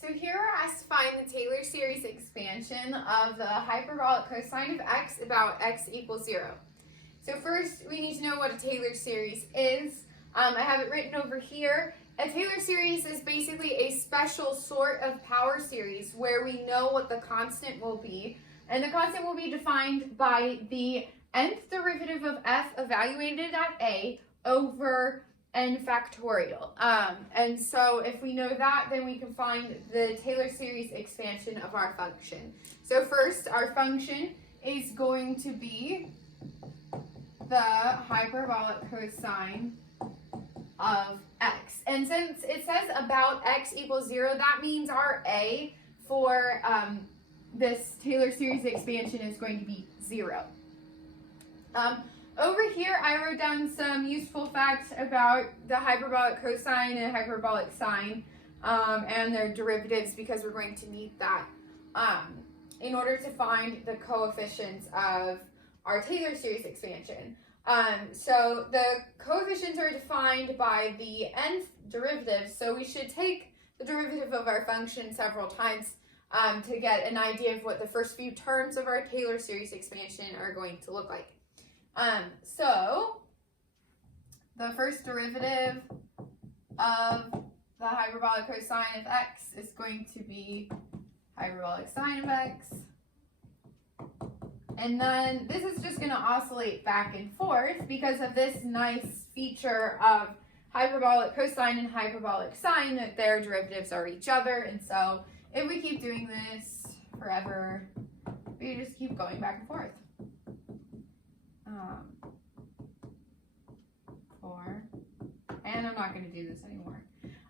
So here we're asked to find the Taylor series expansion of the hyperbolic cosine of x about x equals 0. So first we need to know what a Taylor series is. I have it written over here. A Taylor series is basically a special sort of power series where we know what the constant will be. And the constant will be defined by the nth derivative of f evaluated at a over n factorial. And so if we know that, then we can find the Taylor series expansion of our function. So first, our function is going to be the hyperbolic cosine of x. And since it says about x equals 0, that means our a for this Taylor series expansion is going to be 0. Over here, I wrote down some useful facts about the hyperbolic cosine and hyperbolic sine and their derivatives, because we're going to need that in order to find the coefficients of our Taylor series expansion. So the coefficients are defined by the nth derivative, so we should take the derivative of our function several times to get an idea of what the first few terms of our Taylor series expansion are going to look like. So the first derivative of the hyperbolic cosine of x is going to be hyperbolic sine of x. And then this is just going to oscillate back and forth because of this nice feature of hyperbolic cosine and hyperbolic sine, that their derivatives are each other. And so if we keep doing this forever, we just keep going back and forth. 4, and I'm not going to do this anymore.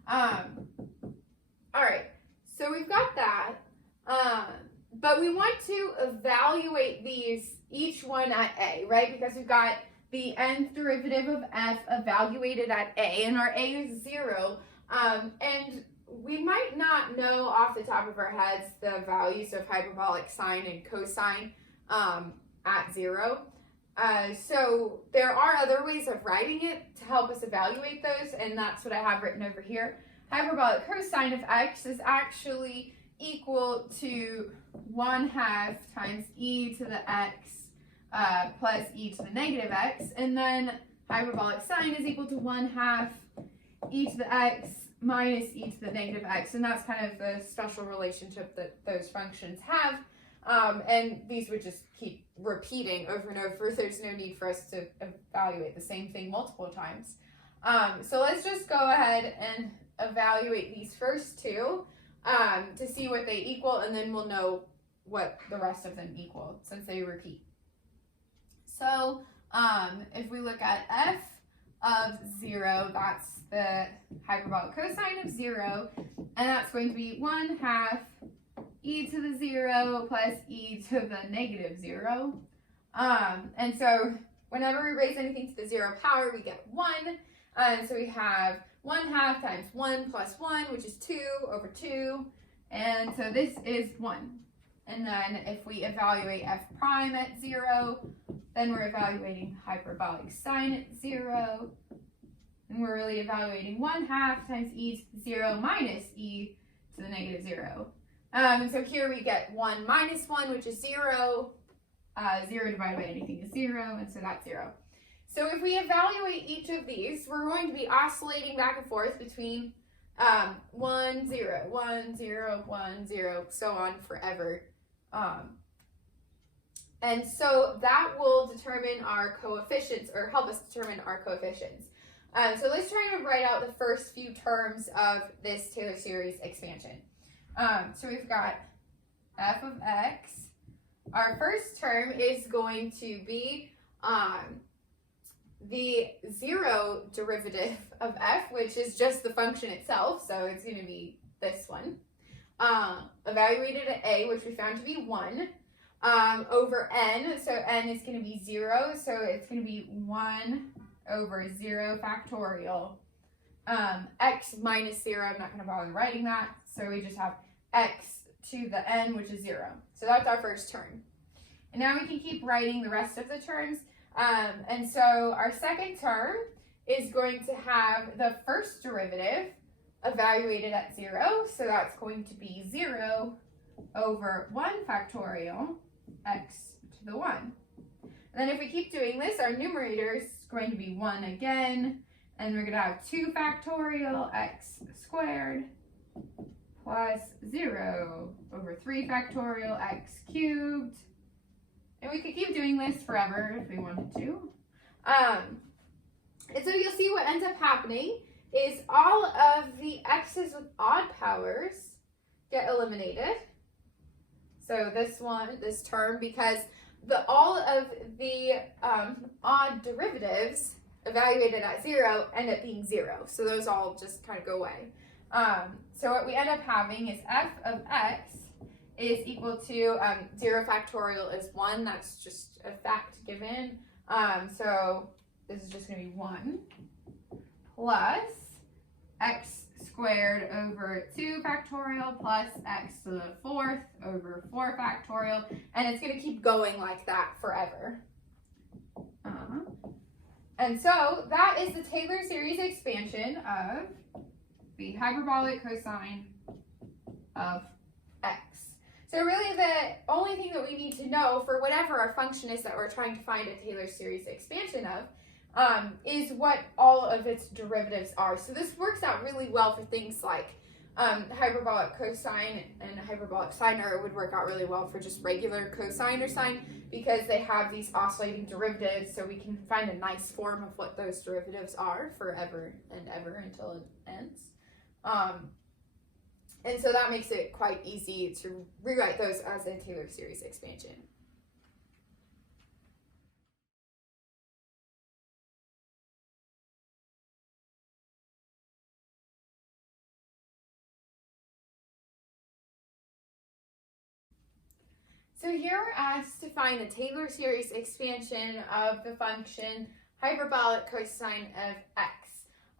All right, so we've got that, but we want to evaluate these, each one at a, right? Because we've got the nth derivative of f evaluated at a, and our a is 0, and we might not know off the top of our heads the values of hyperbolic sine and cosine at 0. So there are other ways of writing it to help us evaluate those, and that's what I have written over here. Hyperbolic cosine of x is actually equal to 1/2 times e to the x plus e to the negative x, and then hyperbolic sine is equal to 1/2 e to the x minus e to the negative x, and that's kind of the special relationship that those functions have. And these would just keep repeating over and over. There's no need for us to evaluate the same thing multiple times. So let's just go ahead and evaluate these first two to see what they equal, and then we'll know what the rest of them equal since they repeat. So if we look at f of 0, that's the hyperbolic cosine of 0, and that's going to be 1/2 e to the 0 plus e to the negative 0. And so whenever we raise anything to the 0 power, we get 1. And so we have 1/2 times 1 plus 1, which is 2 over 2. And so this is 1. And then if we evaluate f prime at 0, then we're evaluating hyperbolic sine at 0. And we're really evaluating 1/2 times e to the 0 minus e to the negative 0. And so here we get 1 minus 1, which is 0. 0 divided by anything is 0, and so that's 0. So if we evaluate each of these, we're going to be oscillating back and forth between 1, 0, 1, 0, 1, 0, so on forever. And so that will determine our coefficients, or help us determine our coefficients. So let's try to write out the first few terms of this Taylor series expansion. So we've got f of x. Our first term is going to be the 0 derivative of f, which is just the function itself, so it's going to be this one. Evaluated at a, which we found to be 1, over n, so n is going to be 0, so it's going to be 1 over 0 factorial. X minus 0, I'm not going to bother writing that, so we just have x to the n, which is 0. So that's our first term. And now we can keep writing the rest of the terms. And so our second term is going to have the first derivative evaluated at 0. So that's going to be 0 over 1 factorial x to the 1. And then if we keep doing this, our numerator is going to be 1 again. And we're going to have 2 factorial x squared plus 0 over 3 factorial x cubed. And we could keep doing this forever if we wanted to. And so you'll see what ends up happening is all of the x's with odd powers get eliminated. So this term, because all of the odd derivatives evaluated at 0 end up being 0. So those all just kind of go away. So what we end up having is f of x is equal to 0 factorial is 1. That's just a fact given. So this is just going to be 1 plus x squared over 2 factorial plus x to the 4th over 4 factorial. And it's going to keep going like that forever. And so that is the Taylor series expansion of the hyperbolic cosine of x. So really the only thing that we need to know for whatever our function is that we're trying to find a Taylor series expansion of is what all of its derivatives are. So this works out really well for things like hyperbolic cosine and hyperbolic sine, or it would work out really well for just regular cosine or sine because they have these oscillating derivatives, so we can find a nice form of what those derivatives are forever and ever until it ends. And so that makes it quite easy to rewrite those as a Taylor series expansion. So here we're asked to find the Taylor series expansion of the function hyperbolic cosine of x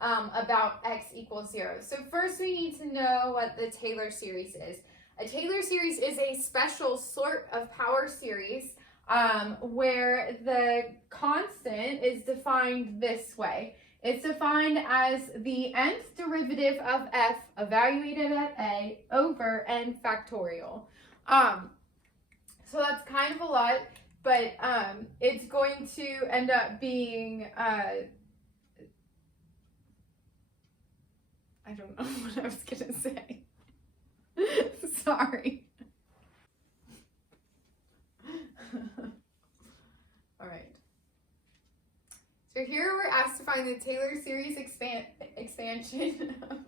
about x equals 0. So first we need to know what the Taylor series is. A Taylor series is a special sort of power series where the constant is defined this way. It's defined as the nth derivative of f evaluated at a over n factorial. So that's kind of a lot, but it's going to end up being, I don't know what I was going to say. Sorry. All right. So here we're asked to find the Taylor series expansion of